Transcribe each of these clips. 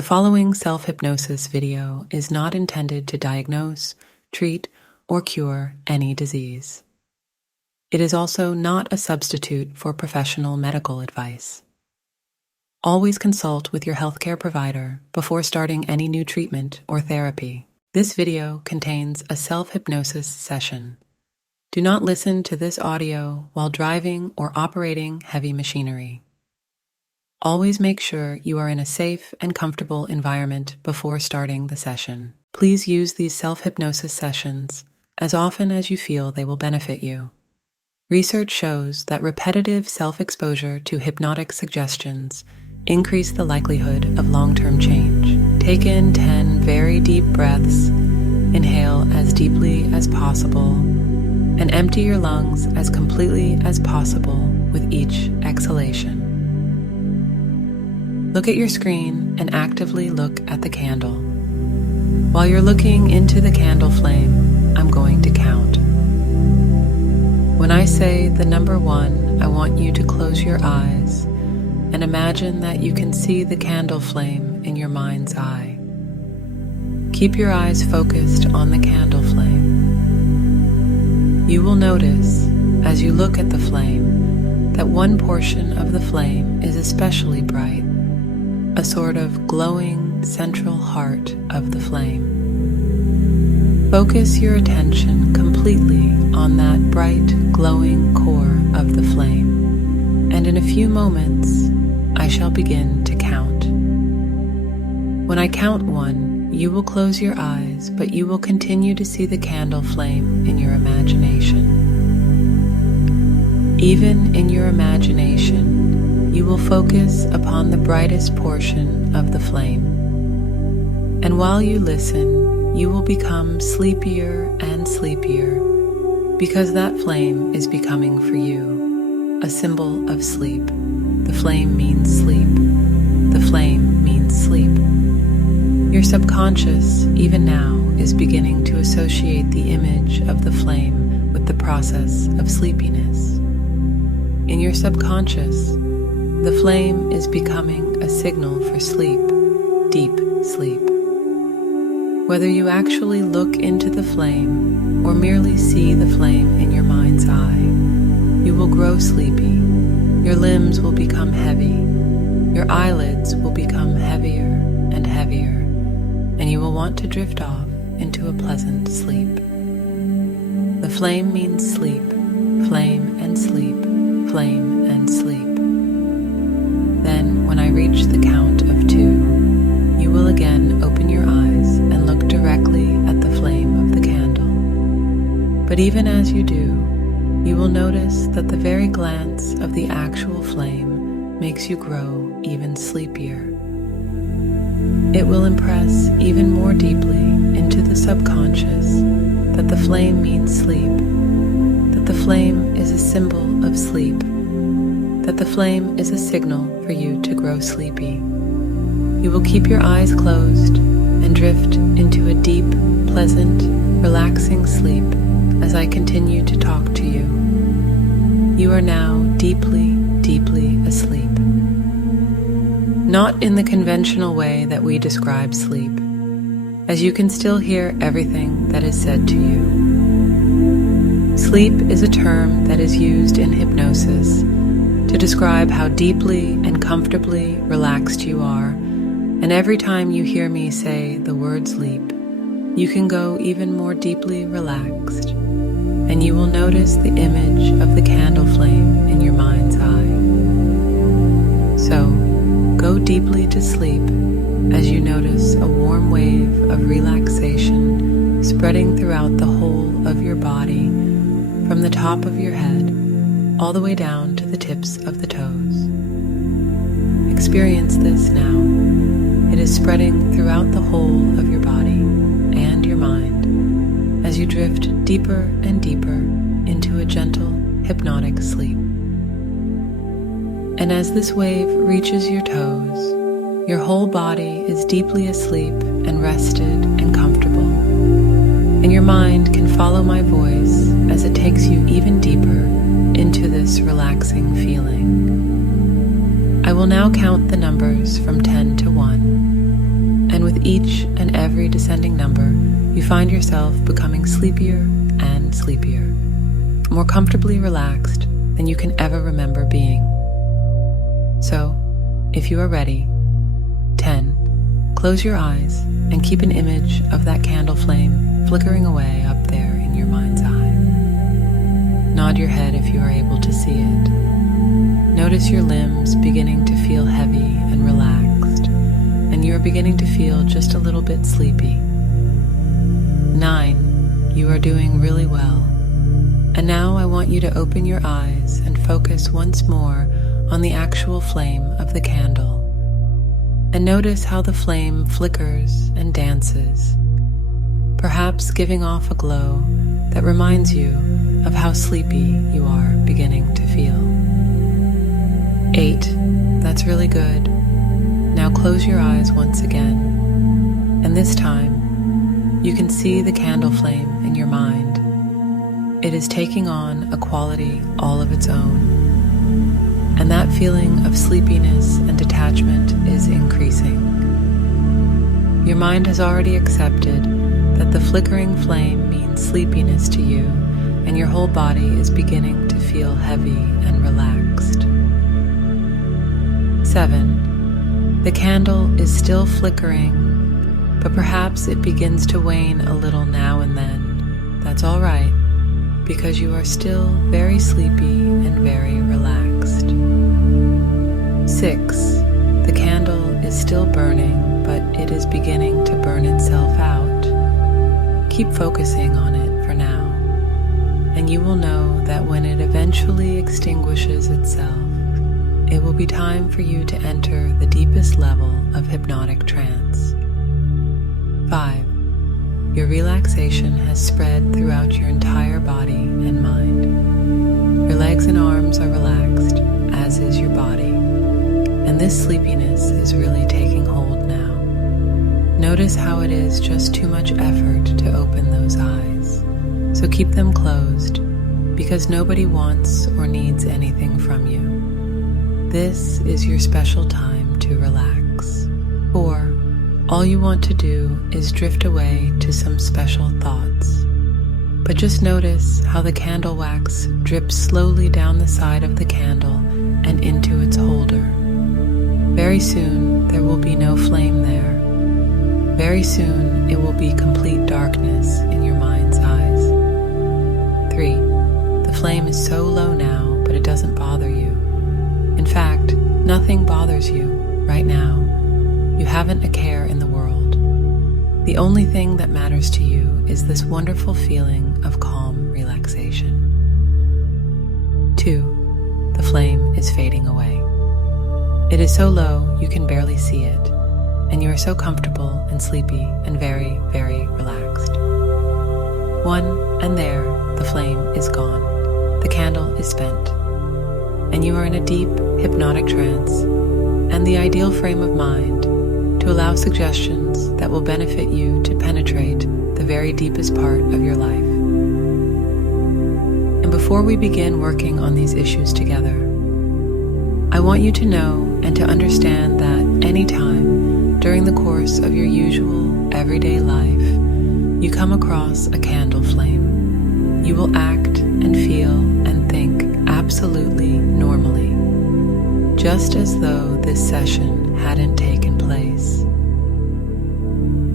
The following self-hypnosis video is not intended to diagnose, treat, or cure any disease. It is also not a substitute for professional medical advice. Always consult with your healthcare provider before starting any new treatment or therapy. This video contains a self-hypnosis session. Do not listen to this audio while driving or operating heavy machinery. Always make sure you are in a safe and comfortable environment before starting the session. Please use these self-hypnosis sessions as often as you feel they will benefit you. Research shows that repetitive self-exposure to hypnotic suggestions increase the likelihood of long-term change. Take in 10 very deep breaths, inhale as deeply as possible, and empty your lungs as completely as possible with each exhalation. Look at your screen and actively look at the candle. While you're looking into the candle flame, I'm going to count. When I say the number 1, I want you to close your eyes and imagine that you can see the candle flame in your mind's eye. Keep your eyes focused on the candle flame. You will notice, as you look at the flame, that one portion of the flame is especially bright, a sort of glowing central heart of the flame. Focus your attention completely on that bright, glowing core of the flame, and in a few moments, I shall begin to count. When I count 1, you will close your eyes, but you will continue to see the candle flame in your imagination. Even in your imagination, you will focus upon the brightest portion of the flame. And while you listen, you will become sleepier and sleepier because that flame is becoming for you a symbol of sleep. The flame means sleep. The flame means sleep. Your subconscious, even now, is beginning to associate the image of the flame with the process of sleepiness. In your subconscious, the flame is becoming a signal for sleep, deep sleep. Whether you actually look into the flame or merely see the flame in your mind's eye, you will grow sleepy. Your limbs will become heavy. Your eyelids will become heavier and heavier, and you will want to drift off into a pleasant sleep. The flame means sleep, flame and sleep, flame and sleep. Then, when I reach the count of 2, you will again open your eyes and look directly at the flame of the candle. But even as you do, you will notice that the very glance of the actual flame makes you grow even sleepier. It will impress even more deeply into the subconscious that the flame means sleep, that the flame is a symbol of sleep, that the flame is a signal for you to grow sleepy. You will keep your eyes closed and drift into a deep, pleasant, relaxing sleep as I continue to talk to you. You are now deeply, deeply asleep. Not in the conventional way that we describe sleep, as you can still hear everything that is said to you. Sleep is a term that is used in hypnosis to describe how deeply and comfortably relaxed you are, and every time you hear me say the word sleep, you can go even more deeply relaxed, and you will notice the image of the candle flame in your mind's eye. So, go deeply to sleep as you notice a warm wave of relaxation spreading throughout the whole of your body, from the top of your head all the way down to the tips of the toes. Experience this now. It is spreading throughout the whole of your body and your mind as you drift deeper and deeper into a gentle, hypnotic sleep. And as this wave reaches your toes, your whole body is deeply asleep and rested and comfortable. And your mind can follow my voice as it takes you even deeper into this relaxing feeling. I will now count the numbers from 10 to 1. with each and every descending number, you find yourself becoming sleepier and sleepier, more comfortably relaxed than you can ever remember being. So, if you are ready, 10, close your eyes and keep an image of that candle flame flickering away up there in your mind's eye. Nod your head if you are able to see it. Notice your limbs beginning to feel heavy and relaxed, and you are beginning to feel just a little bit sleepy. 9, you are doing really well. And now I want you to open your eyes and focus once more on the actual flame of the candle. And notice how the flame flickers and dances, perhaps giving off a glow that reminds you of how sleepy you are beginning to feel. 8, that's really good. Now close your eyes once again, and this time you can see the candle flame in your mind. It is taking on a quality all of its own, and that feeling of sleepiness and detachment is increasing. Your mind has already accepted that the flickering flame means sleepiness to you, and your whole body is beginning to feel heavy and relaxed. 7, the candle is still flickering, but perhaps it begins to wane a little now and then. That's all right, because you are still very sleepy and very relaxed. 6, the candle is still burning, but it is beginning to burn itself out. Keep focusing on it for now, and you will know that when it eventually extinguishes itself, it will be time for you to enter the deepest level of hypnotic trance. 5, your relaxation has spread throughout your entire body and mind. Your legs and arms are relaxed, as is your body, and this sleepiness is really taking hold now. Notice how it is just too much effort to open those eyes, so keep them closed, because nobody wants or needs anything from you. This is your special time to relax. 4, all you want to do is drift away to some special thoughts. But just notice how the candle wax drips slowly down the side of the candle and into its holder. Very soon there will be no flame there. Very soon it will be complete darkness in your mind's eyes. 3, the flame is so low now, but it doesn't bother you. In fact, nothing bothers you right now. You haven't a care in the world. The only thing that matters to you is this wonderful feeling of calm relaxation. 2, the flame is fading away. It is so low you can barely see it, and you are so comfortable and sleepy and very, very relaxed. 1, and there, the flame is gone. The candle is spent, and you are in a deep, hypnotic trance, and the ideal frame of mind to allow suggestions that will benefit you to penetrate the very deepest part of your life. And before we begin working on these issues together, I want you to know and to understand that anytime during the course of your usual everyday life you come across a candle flame, you will act and feel and think absolutely normally, just as though this session hadn't taken place.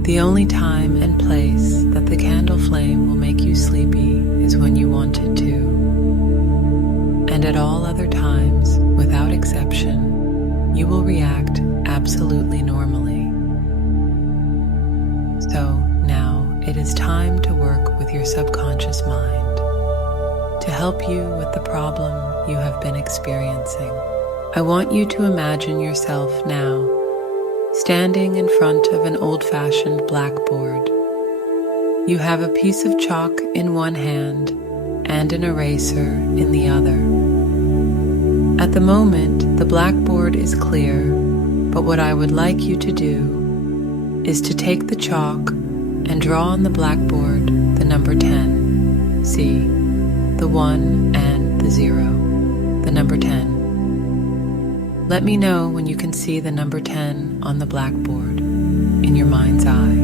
The only time and place that the candle flame will make you sleepy is when you want it to. And at all other times, without exception, you will react absolutely normally. So now it is time to work with your subconscious mind to help you with the problem you have been experiencing. I want you to imagine yourself now standing in front of an old-fashioned blackboard. You have a piece of chalk in one hand and an eraser in the other. At the moment, the blackboard is clear, but what I would like you to do is to take the chalk and draw on the blackboard the number 10. See, the 1 and the 0, the number 10. Let me know when you can see the number 10 on the blackboard in your your mind's eye.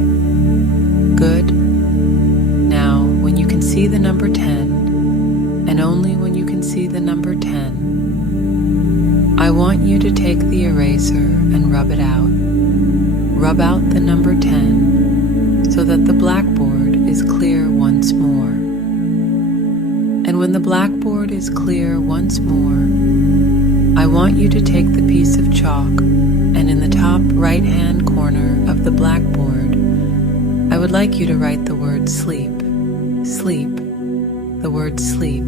Good. Now, when you can see the number 10, and only when you can see the number 10, I want you to take the eraser and rub it out. Rub out the number 10 so that the blackboard is clear once more. And when the blackboard is clear once more, I want you to take the piece of chalk and in the top right-hand corner of the blackboard, I would like you to write the word sleep. Sleep. The word sleep.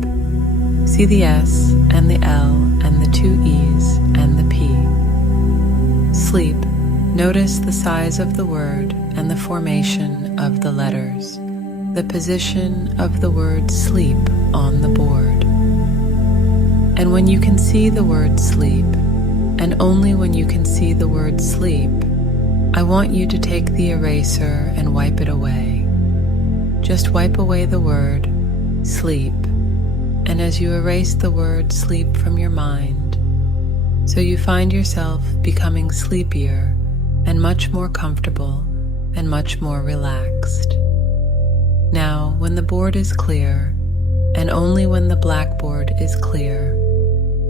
See the S and the L and the two E's and the P. Sleep. Notice the size of the word and the formation of the letters. The position of the word sleep on the board. And when you can see the word sleep, and only when you can see the word sleep, I want you to take the eraser and wipe it away. Just wipe away the word sleep. And as you erase the word sleep from your mind, so you find yourself becoming sleepier and much more comfortable and much more relaxed. Now, when the board is clear, and only when the blackboard is clear,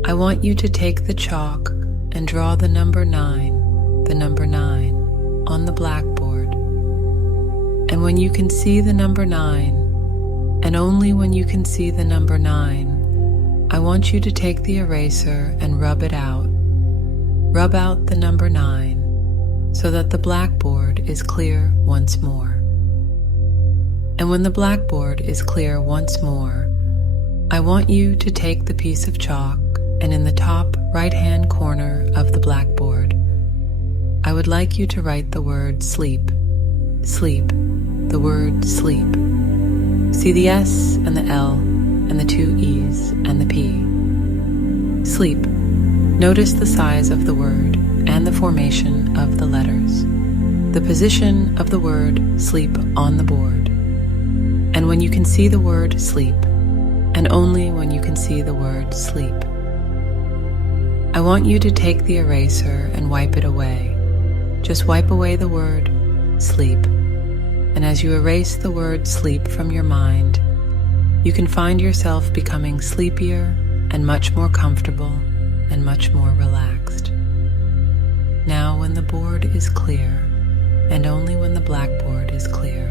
I want you to take the chalk and draw the number 9 on the blackboard. And when you can see the number 9, and only when you can see the number 9, I want you to take the eraser and rub it out. Rub out the number 9 so that the blackboard is clear once more. And when the blackboard is clear once more, I want you to take the piece of chalk and in the top right-hand corner of the blackboard, I would like you to write the word sleep. Sleep. The word sleep. See the S and the L and the two E's and the P. Sleep. Notice the size of the word and the formation of the letters. The position of the word sleep on the board. And when you can see the word sleep, and only when you can see the word sleep, I want you to take the eraser and wipe it away. Just wipe away the word sleep. And as you erase the word sleep from your mind, you can find yourself becoming sleepier and much more comfortable and much more relaxed. Now, when the board is clear, and only when the blackboard is clear,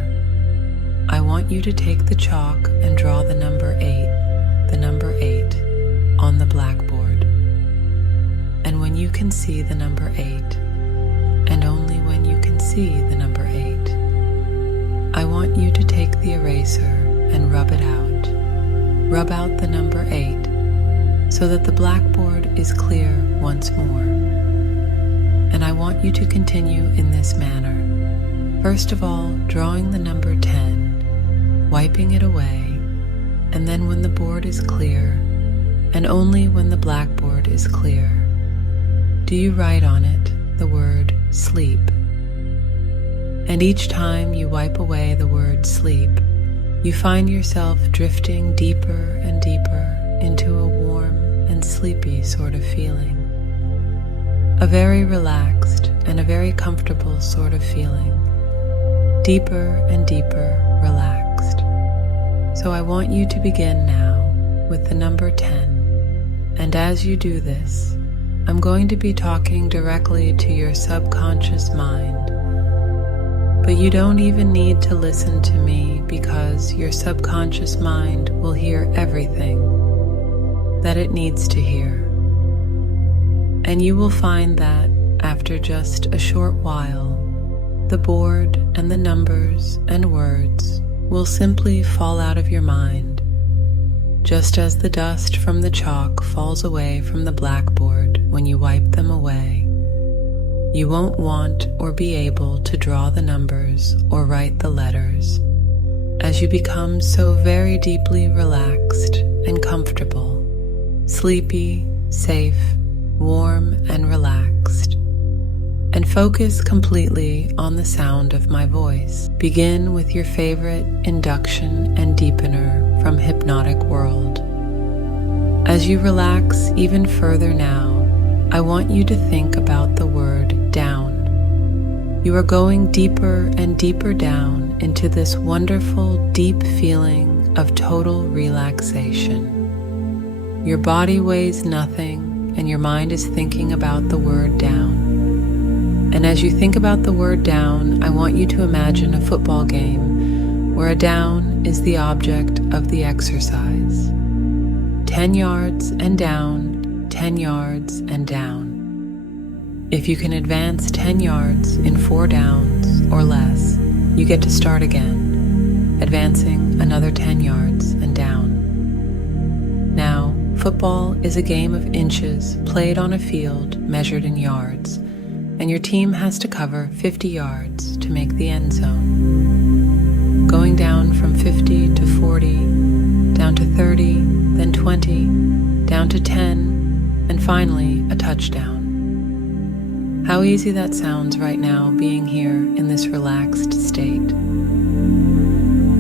I want you to take the chalk and draw the number 8 on the blackboard. And when you can see the number 8, and only when you can see the number 8, I want you to take the eraser and rub it out. Rub out the number 8 so that the blackboard is clear once more. And I want you to continue in this manner. First of all, drawing the number 10, wiping it away, and then when the board is clear, and only when the blackboard is clear, do you write on it the word sleep? And each time you wipe away the word sleep, you find yourself drifting deeper and deeper into a warm and sleepy sort of feeling. A very relaxed and a very comfortable sort of feeling. Deeper and deeper relaxed. So I want you to begin now with the number 10. And as you do this, I'm going to be talking directly to your subconscious mind. But you don't even need to listen to me because your subconscious mind will hear everything that it needs to hear. And you will find that after just a short while, the board and the numbers and words will simply fall out of your mind, just as the dust from the chalk falls away from the blackboard when you wipe them away. You won't want or be able to draw the numbers or write the letters, as you become so very deeply relaxed and comfortable, sleepy, safe, warm, and relaxed. And focus completely on the sound of my voice. Begin with your favorite induction and deepener from Hypnotic World. As you relax even further now, I want you to think about the word down. You are going deeper and deeper down into this wonderful, deep feeling of total relaxation. Your body weighs nothing, and your mind is thinking about the word down. And as you think about the word down, I want you to imagine a football game where a down is the object of the exercise. 10 yards and down, 10 yards and down. If you can advance 10 yards in 4 downs or less, you get to start again, advancing another 10 yards and down. Now, football is a game of inches played on a field measured in yards, and your team has to cover 50 yards to make the end zone. Going down from 50 to 40, down to 30, then 20, down to 10, and finally a touchdown. How easy that sounds right now, being here in this relaxed state.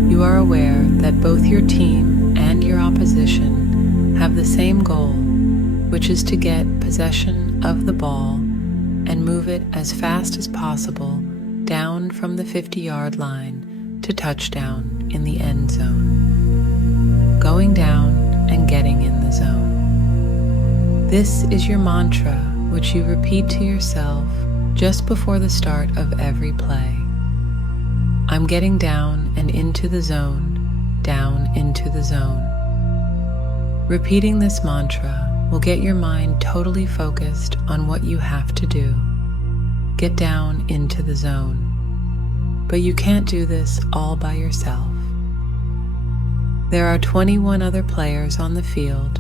You are aware that both your team and your opposition have the same goal, which is to get possession of the ball and move it as fast as possible down from the 50-yard line to touchdown in the end zone. Going down and getting in the zone. This is your mantra, which you repeat to yourself just before the start of every play. I'm getting down and into the zone, down into the zone. Repeating this mantra will get your mind totally focused on what you have to do. Get down into the zone. But you can't do this all by yourself. There are 21 other players on the field,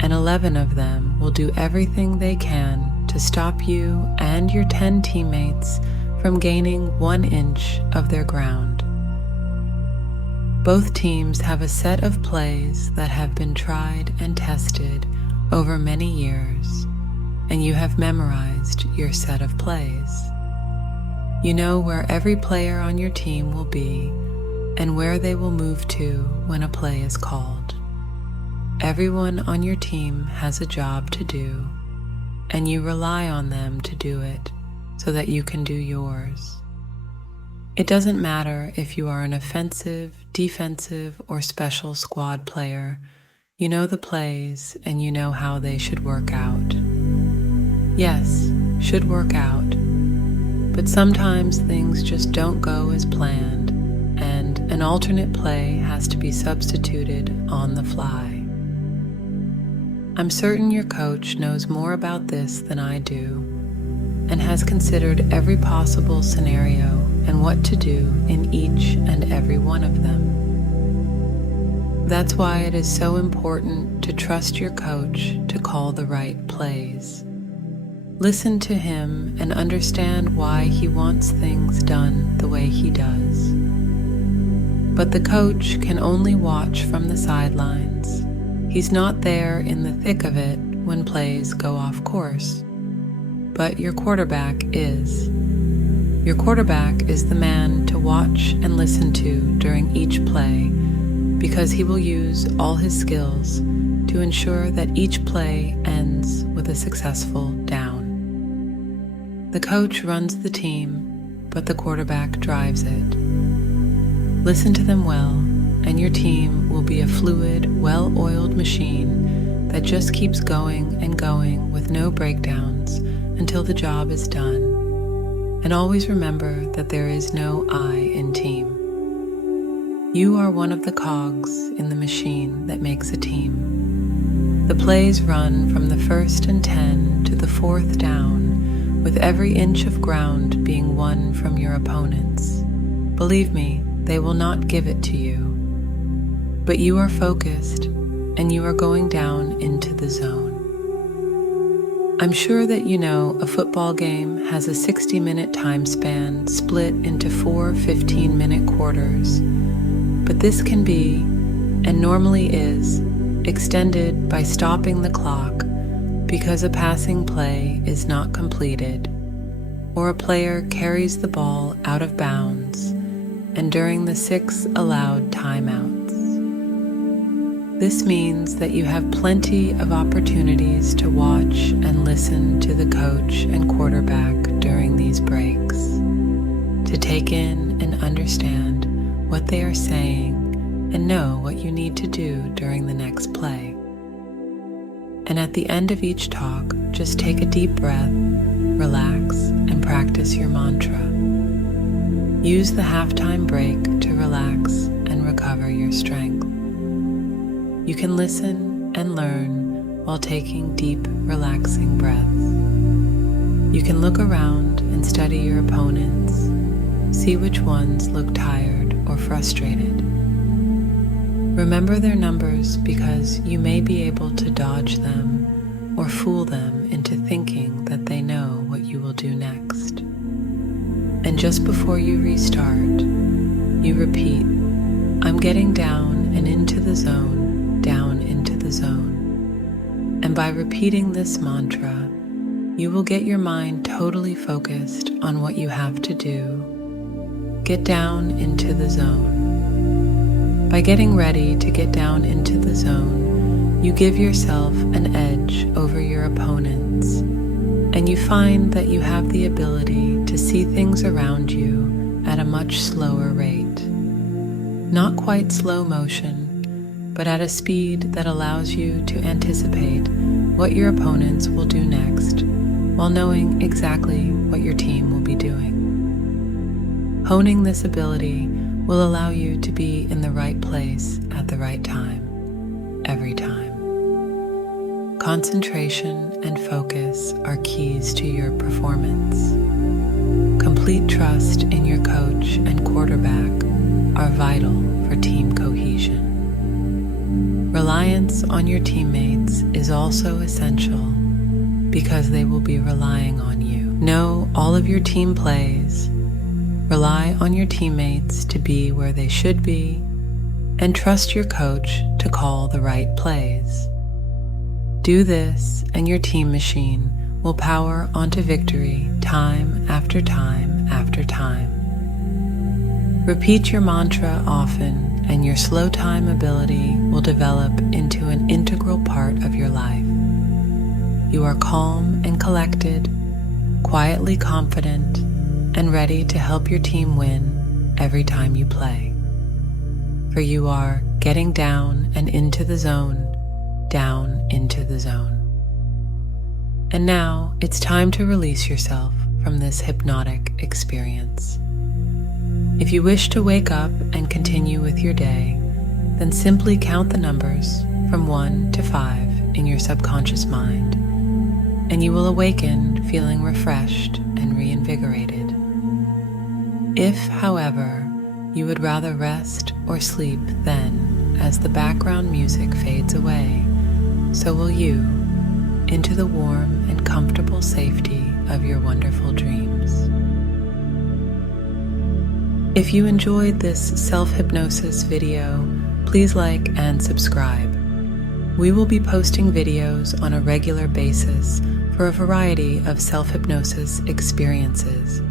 and 11 of them will do everything they can to stop you and your 10 teammates from gaining 1 inch of their ground. Both teams have a set of plays that have been tried and tested over many years, and you have memorized your set of plays. You know where every player on your team will be and where they will move to when a play is called. Everyone on your team has a job to do, and you rely on them to do it so that you can do yours. It doesn't matter if you are an offensive, defensive, or special squad player. You know the plays and you know how they should work out. Yes, should work out. But sometimes things just don't go as planned, and an alternate play has to be substituted on the fly. I'm certain your coach knows more about this than I do, and has considered every possible scenario and what to do in each and every one of them. That's why it is so important to trust your coach to call the right plays. Listen to him and understand why he wants things done the way he does. But the coach can only watch from the sidelines. He's not there in the thick of it when plays go off course. But your quarterback is. Your quarterback is the man to watch and listen to during each play, because he will use all his skills to ensure that each play ends with a successful down. The coach runs the team, but the quarterback drives it. Listen to them well, and your team will be a fluid, well-oiled machine that just keeps going and going with no breakdowns until the job is done. And always remember that there is no I in team. You are one of the cogs in the machine that makes a team. The plays run from the 1st and 10 to the 4th down, with every inch of ground being won from your opponents. Believe me, they will not give it to you. But you are focused, and you are going down into the zone. I'm sure that you know a football game has a 60-minute time span split into 4 15-minute quarters, but this can be, and normally is, extended by stopping the clock because a passing play is not completed, or a player carries the ball out of bounds, and during the 6 allowed timeouts. This means that you have plenty of opportunities to watch and listen to the coach and quarterback during these breaks. to take in and understand what they are saying and know what you need to do during the next play. And at the end of each talk, just take a deep breath, relax, and practice your mantra. Use the halftime break to relax and recover your strength. You can listen and learn while taking deep, relaxing breaths. You can look around and study your opponents, see which ones look tired or frustrated. Remember their numbers because you may be able to dodge them or fool them into thinking that they know what you will do next. And just before you restart, you repeat, "I'm getting down and into the zone, down into the zone." And by repeating this mantra, you will get your mind totally focused on what you have to do. Get down into the zone. By getting ready to get down into the zone, you give yourself an edge over your opponents, and you find that you have the ability to see things around you at a much slower rate. Not quite slow motion, but at a speed that allows you to anticipate what your opponents will do next, while knowing exactly what your team will be doing. Honing this ability will allow you to be in the right place at the right time, every time. Concentration and focus are keys to your performance. Complete trust in your coach and quarterback are vital for team cohesion. Reliance on your teammates is also essential because they will be relying on you. Know all of your team plays. Rely on your teammates to be where they should be, and trust your coach to call the right plays. Do this, and your team machine will power onto victory time after time after time. Repeat your mantra often, and your slow time ability will develop into an integral part of your life. You are calm and collected, quietly confident, and ready to help your team win every time you play. For you are getting down and into the zone, down into the zone. And now it's time to release yourself from this hypnotic experience. If you wish to wake up and continue with your day, then simply count the numbers from 1 to 5 in your subconscious mind, and you will awaken feeling refreshed and reinvigorated. If, however, you would rather rest or sleep, then, as the background music fades away, so will you, into the warm and comfortable safety of your wonderful dreams. If you enjoyed this self-hypnosis video, please like and subscribe. We will be posting videos on a regular basis for a variety of self-hypnosis experiences.